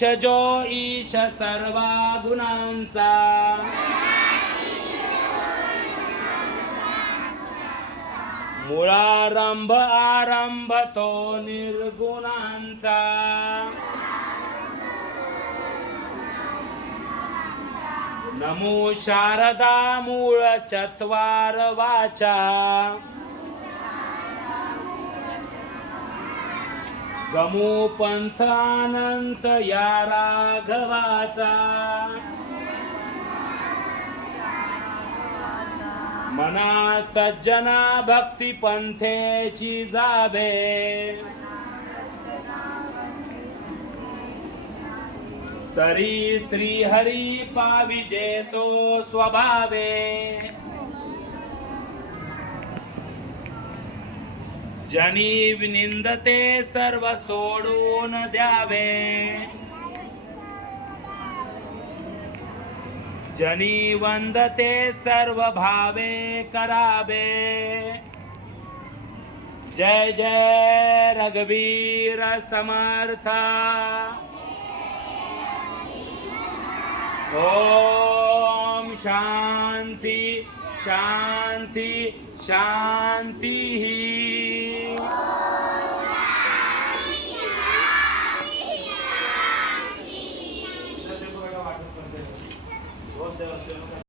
जो ईश सर्वा गुणांचा मूळारंभ आरंभ तो निर्गुणांचा नमो शारदा मूळ चत्वार वाचा गमो पंथ अनंत या राघवाचा मना सज्जना भक्ती पंथेची जावे तरी श्री हरी पाविजे तो स्वभावे जनी विनिंदते सर्व सोडून द्यावे जनी वंदते सर्व भावे करावे जय जय रघुवीर समर्था ओम शांति शांति शांति।